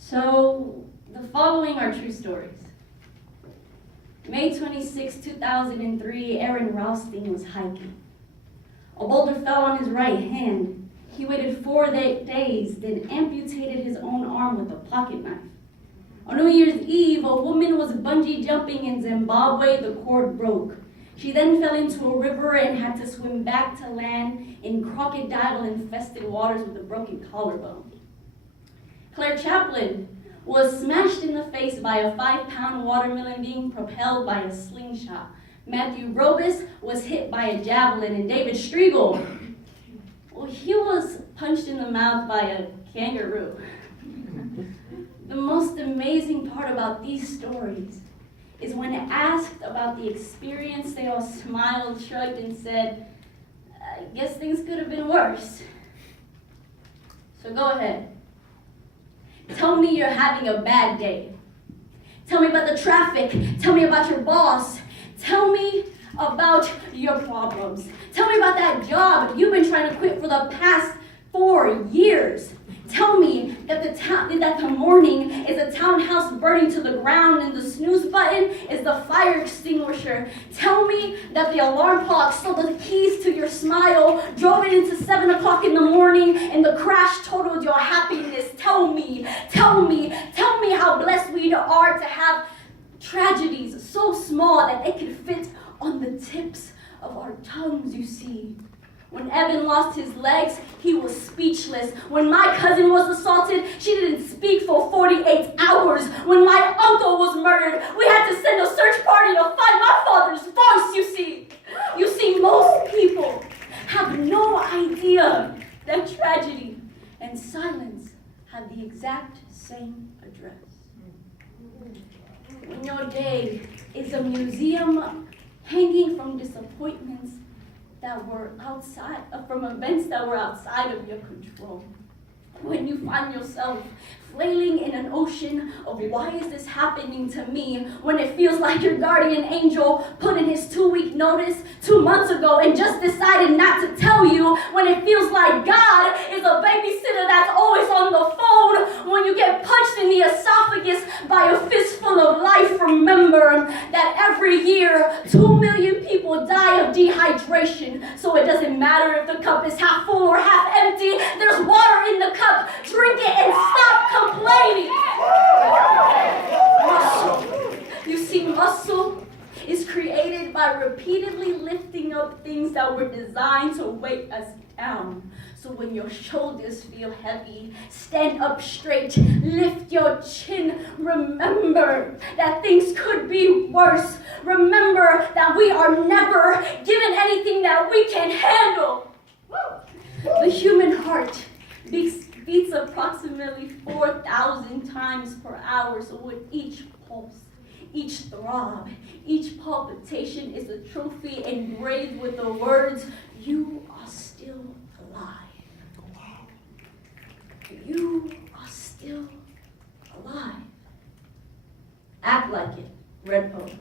So, the following are true stories. May 26, 2003, Aaron Ralston was hiking. A boulder fell on his right hand. He waited 4 days, then amputated his own arm with a pocket knife. On New Year's Eve, a woman was bungee jumping in Zimbabwe. The cord broke. She then fell into a river and had to swim back to land in crocodile-infested waters with a broken collarbone. Claire Chaplin was smashed in the face by a 5-pound watermelon being propelled by a slingshot. Matthew Robus was hit by a javelin, and David Striegel, well, he was punched in the mouth by a kangaroo. The most amazing part about these stories is when asked about the experience, they all smiled, shrugged, and said, I guess things could have been worse. So go ahead. Tell me you're having a bad day. Tell me about the traffic. Tell me about your boss. Tell me about your problems. Tell me about that job you've been trying to quit for the past 4 years. Tell me that the morning is a townhouse burning to the ground and the snooze button is the fire extinguisher. Tell me that the alarm clock stole the keys to your smile, drove it into 7 o'clock in the morning, and the crash totaled your happiness. Tell me how blessed we are to have tragedies so small that they can fit on the tips of our tongues, you see. When Evan lost his legs, he was speechless. When my cousin was assaulted, she didn't speak for 48 hours. When my uncle was murdered, we had to send a search party to find my father's voice, you see. You see, most people have no idea that tragedy and silence have the exact same address. When your day is a museum hanging from disappointments that were outside, from events that were outside of your control. When you find yourself flailing in an ocean of why is this happening to me, when it feels like your guardian angel put in his 2-week notice 2 months ago and just decided not to tell you, when it feels like God is a babysitter that's always on the phone, when you get punched in the esophagus by a fistful of life, remember that every year 2 million people die of dehydration. So it doesn't matter if the cup is half full or half empty, there's water in the cup. Drink it and stop complaining. Muscle. You see, muscle is created by repeatedly lifting up things that were designed to weight us down. So when your shoulders feel heavy, stand up straight, lift your chin. Remember that things could be worse. Remember that we are never given anything that we can handle. The human heart beats approximately 4,000 times per hour. So with each pulse, each throb, each palpitation is a trophy engraved with the words, you are still alive. You are still alive. Act like it. Red Pope.